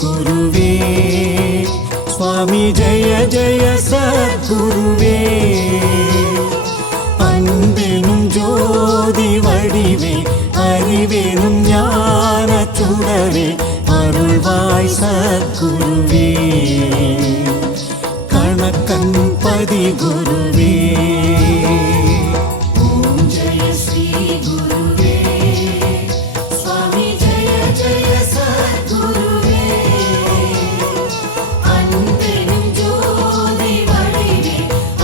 குருவே சுவாமி ஜெய ஜெய சத்குருவே அன்பெனும் ஜோதி வடிவே அறிவெனும் ஞான சுடரே அருள்வாய் சத்குருவே கணக்கன் பதி குருவே ஓம் ஜெய ஸ்ரீ குருவே சுவாமி ஜெய ஜெய சத்குருவே அன்பெனும் ஜோதி வடிவே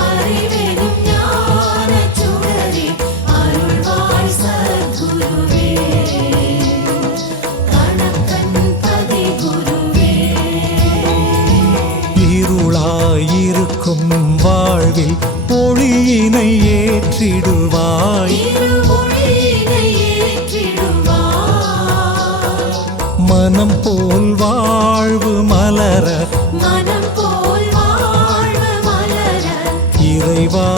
அறிவெனும் ஞான சுடரே அருள்வாய் சத்குருவே கணக்கன் பதி குருவே இருளாயிருக்கும் வாழ்வில் ஒளியினை ஏற்றிடுவாய் மனம் போல் வாழ்வு மலர இறைவா